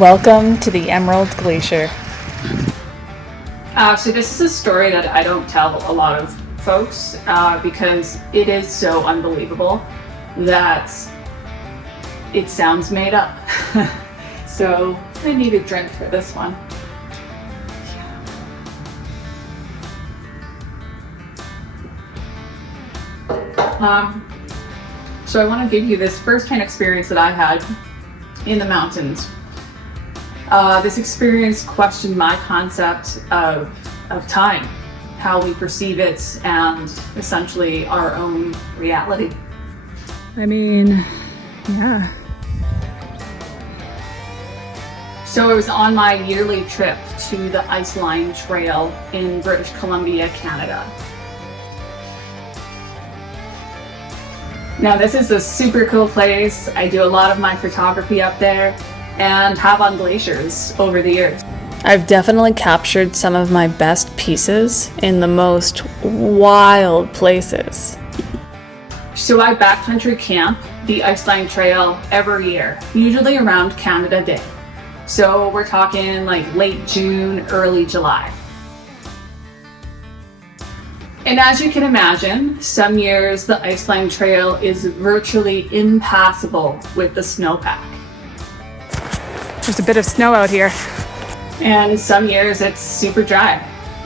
Welcome to the Emerald Glacier. So this is a story that I don't tell a lot of folks because it is so unbelievable that it sounds made up. So I need a drink for this one. So I want to give you this first-hand experience that I had in the mountains. This experience questioned my concept of time, how we perceive it, and essentially our own reality. Yeah. So I was on my yearly trip to the Iceline Trail in British Columbia, Canada. Now this is a super cool place. I do a lot of my photography up there and have on glaciers over the years. I've definitely captured some of my best pieces in the most wild places. So I backcountry camp the Iceline Trail every year, usually around Canada Day. So we're talking like late June, early July. And as you can imagine, some years the Iceline Trail is virtually impassable with the snowpack. There's a bit of snow out here. And some years it's super dry.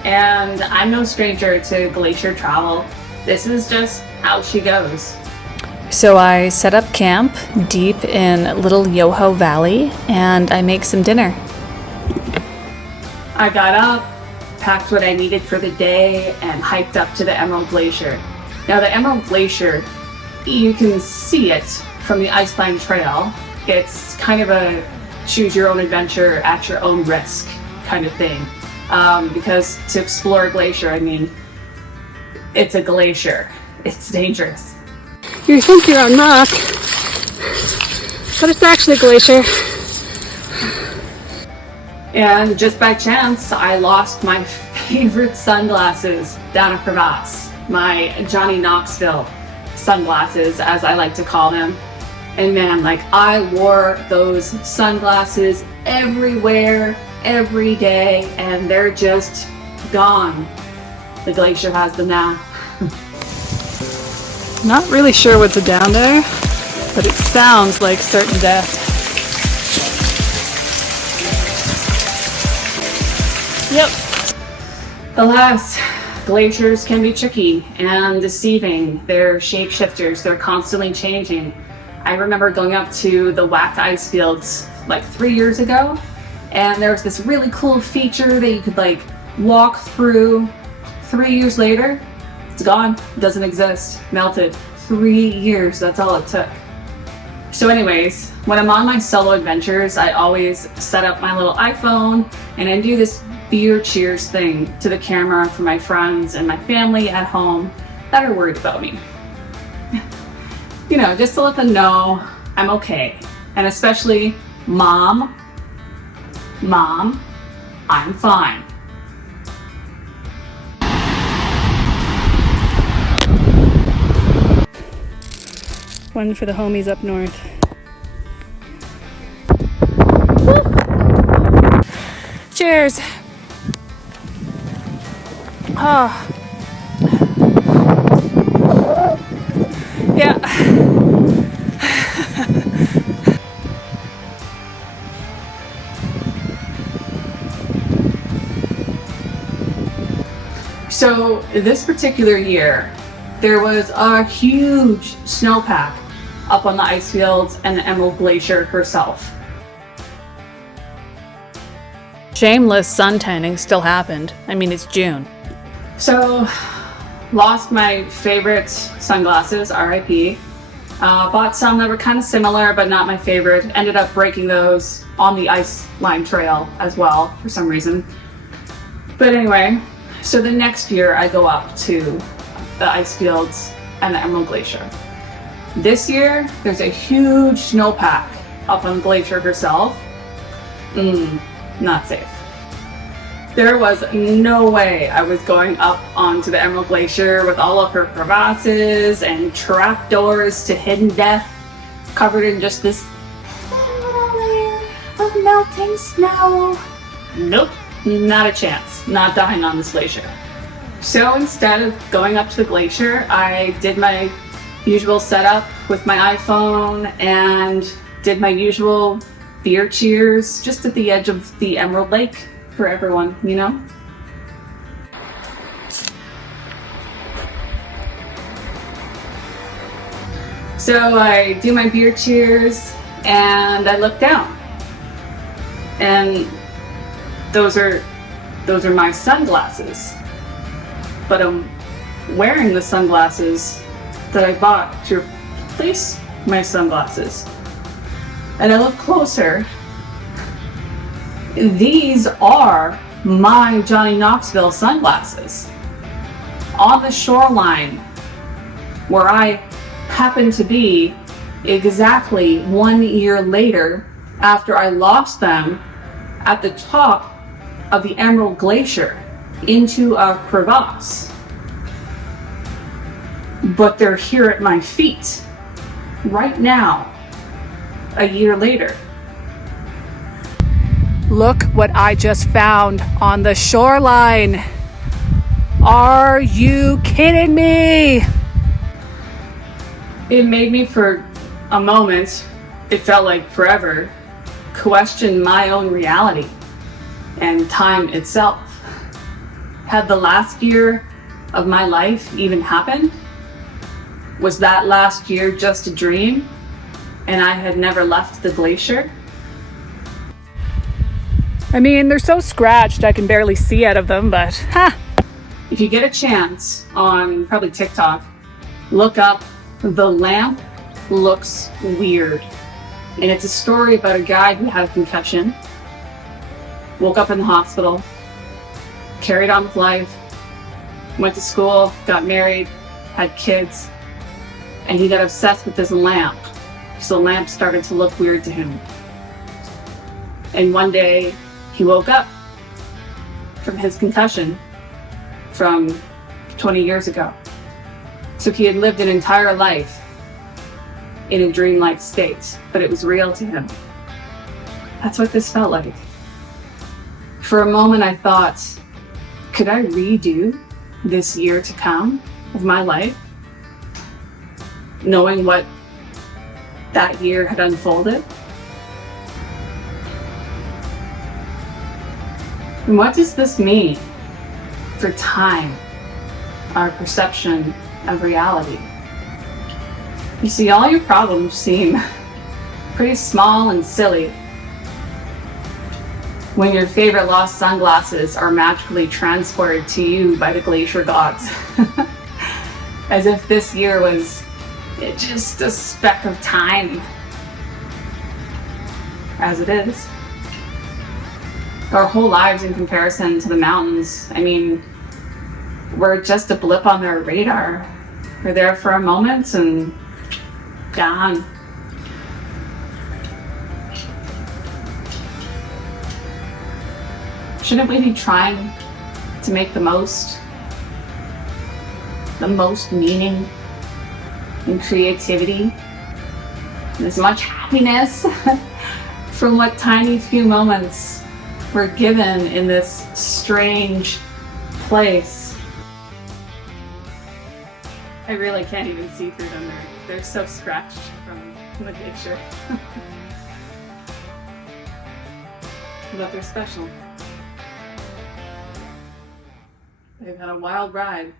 And I'm no stranger to glacier travel. This is just how she goes. So I set up camp deep in Little Yoho Valley and I make some dinner. I got up, packed what I needed for the day, and hiked up to the Emerald Glacier. Now the Emerald Glacier, you can see it from the Iceline Trail. It's kind of a choose your own adventure at your own risk kind of thing. Because to explore a glacier, it's a glacier. It's dangerous. You think you're on rock, but it's actually a glacier. And just by chance, I lost my favorite sunglasses down a crevasse. My Johnny Knoxville sunglasses, as I like to call them. And man, I wore those sunglasses everywhere, every day, and they're just gone. The glacier has them now. Not really sure what's down there, but it sounds like certain death. Yep. Alas, glaciers can be tricky and deceiving. They're shapeshifters. They're constantly changing. I remember going up to the whacked ice fields 3 years ago, and there was this really cool feature that you could walk through. 3 years later, it's gone. It doesn't exist. Melted. 3 years. That's all it took. So anyways, when I'm on my solo adventures, I always set up my little iPhone and I do this beer cheers thing to the camera for my friends and my family at home that are worried about me. Just to let them know I'm okay. And especially Mom, I'm fine. One for the homies up north. Cheers! Oh. Yeah. So this particular year, there was a huge snowpack up on the ice fields and the Emerald Glacier herself. Shameless suntanning still happened. It's June. So, lost my favorite sunglasses, RIP. Bought some that were kind of similar, but not my favorite. Ended up breaking those on the Iceline Trail as well, for some reason. But anyway, so the next year I go up to the ice fields and the Emerald Glacier. This year, there's a huge snowpack up on the glacier herself. Not safe. There was no way I was going up onto the Emerald Glacier with all of her crevasses and trapdoors to hidden death, covered in just this thin little layer of the melting snow. Nope, not a chance. Not dying on this glacier. So instead of going up to the glacier, I did my usual setup with my iPhone and did my usual beer cheers just at the edge of the Emerald Lake for everyone, you know? So I do my beer cheers and I look down. And those are my sunglasses. But I'm wearing the sunglasses that I bought to replace my sunglasses. And I look closer. These are my Johnny Knoxville sunglasses. On the shoreline where I happen to be exactly 1 year later after I lost them at the top of the Emerald Glacier into a crevasse. But they're here at my feet right now, a year later. Look what I just found on the shoreline. Are you kidding me? It made me, for a moment, it felt like forever, question my own reality and time itself. Had the last year of my life even happened? Was that last year just a dream and I had never left the glacier? I mean, they're so scratched I can barely see out of them, but ha! If you get a chance on probably TikTok, look up "The Lamp Looks Weird." And it's a story about a guy who had a concussion, woke up in the hospital, carried on with life, went to school, got married, had kids, and he got obsessed with this lamp. So the lamp started to look weird to him. And one day he woke up from his concussion from 20 years ago. So he had lived an entire life in a dreamlike state, but it was real to him. That's what this felt like. For a moment I thought, could I redo this year to come of my life, knowing what that year had unfolded? And what does this mean for time, our perception of reality? You see, all your problems seem pretty small and silly when your favorite lost sunglasses are magically transported to you by the glacier gods. As if this year was just a speck of time, as it is. Our whole lives in comparison to the mountains, I mean, we're just a blip on their radar. We're there for a moment and gone. Shouldn't we be trying to make the most meaning and creativity and as much happiness from what tiny few moments we're given in this strange place? I really can't even see through them. They're so scratched from the glacier. But they're special. They've had a wild ride.